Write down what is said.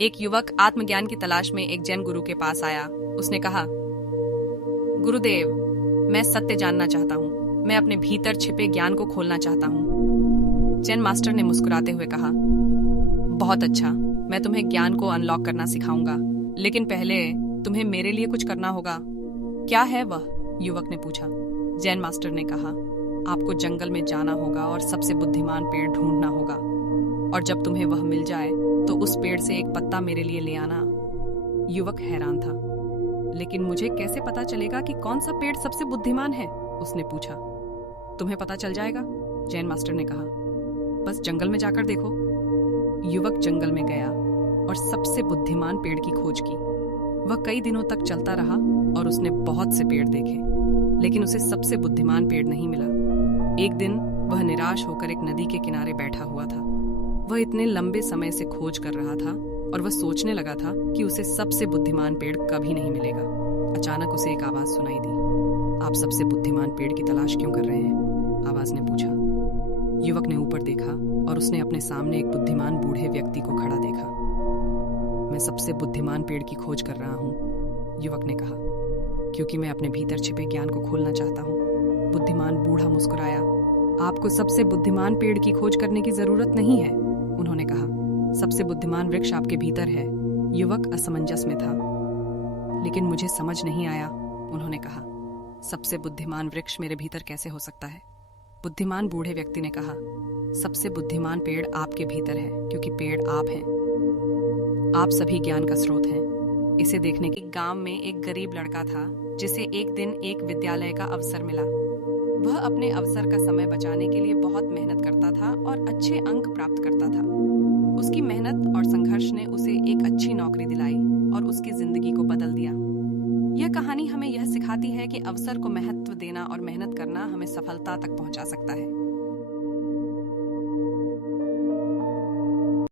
एक युवक आत्मज्ञान की तलाश में एक जैन गुरु के पास आया। उसने कहा, गुरुदेव, मैं सत्य जानना चाहता हूँ। मैं अपने भीतर छिपे ज्ञान को खोलना चाहता हूँ। जैन मास्टर ने मुस्कुराते हुए कहा, बहुत अच्छा, मैं तुम्हें ज्ञान को अनलॉक करना सिखाऊंगा, लेकिन पहले तुम्हें मेरे लिए कुछ करना होगा। क्या है वह? युवक ने पूछा। जैन मास्टर ने कहा, आपको जंगल में जाना होगा और सबसे बुद्धिमान पेड़ ढूंढना होगा, और जब तुम्हें वह मिल जाए तो उस पेड़ से एक पत्ता मेरे लिए ले आना। युवक हैरान था। लेकिन मुझे कैसे पता चलेगा कि कौन सा पेड़ सबसे बुद्धिमान है? उसने पूछा। तुम्हें पता चल जाएगा, जैन मास्टर ने कहा, बस जंगल में जाकर देखो। युवक जंगल में गया और सबसे बुद्धिमान पेड़ की खोज की। वह कई दिनों तक चलता रहा और उसने बहुत से पेड़ देखे, लेकिन उसे सबसे बुद्धिमान पेड़ नहीं मिला। एक दिन वह निराश होकर एक नदी के किनारे बैठा हुआ था। वह इतने लंबे समय से खोज कर रहा था और वह सोचने लगा था कि उसे सबसे बुद्धिमान पेड़ कभी नहीं मिलेगा। अचानक उसे एक आवाज सुनाई दी। आप सबसे बुद्धिमान पेड़ की तलाश क्यों कर रहे हैं? आवाज ने पूछा। युवक ने ऊपर देखा और उसने अपने सामने एक बुद्धिमान बूढ़े व्यक्ति को खड़ा देखा। मैं सबसे बुद्धिमान पेड़ की खोज कर रहा हूँ, युवक ने कहा, क्योंकि मैं अपने भीतर छिपे ज्ञान को खोलना चाहता हूँ। बुद्धिमान बूढ़ा मुस्कुराया। आपको सबसे बुद्धिमान पेड़ की खोज करने की जरूरत नहीं है, उन्होंने कहा। सबसे बुद्धिमान वृक्ष आपके भीतर है। युवक असमंजस में था। लेकिन मुझे समझ नहीं आया, उन्होंने कहा। सबसे बुद्धिमान वृक्ष मेरे भीतर कैसे हो सकता है? बुद्धिमान बूढ़े व्यक्ति ने कहा, सबसे बुद्धिमान पेड़ आपके भीतर है, क्योंकि पेड़ आप हैं। आप सभी ज्ञान का स्रोत हैं। इसे देखने के गांव में एक गरीब लड़का था, जिसे एक दिन एक विद्यालय का अवसर मिला। वह अपने अवसर का समय बचाने के लिए बहुत मेहनत करता था और अच्छे अंक प्राप्त करता था। उसकी मेहनत और संघर्ष ने उसे एक अच्छी नौकरी दिलाई और उसकी जिंदगी को बदल दिया। यह कहानी हमें यह सिखाती है कि अवसर को महत्व देना और मेहनत करना हमें सफलता तक पहुंचा सकता है।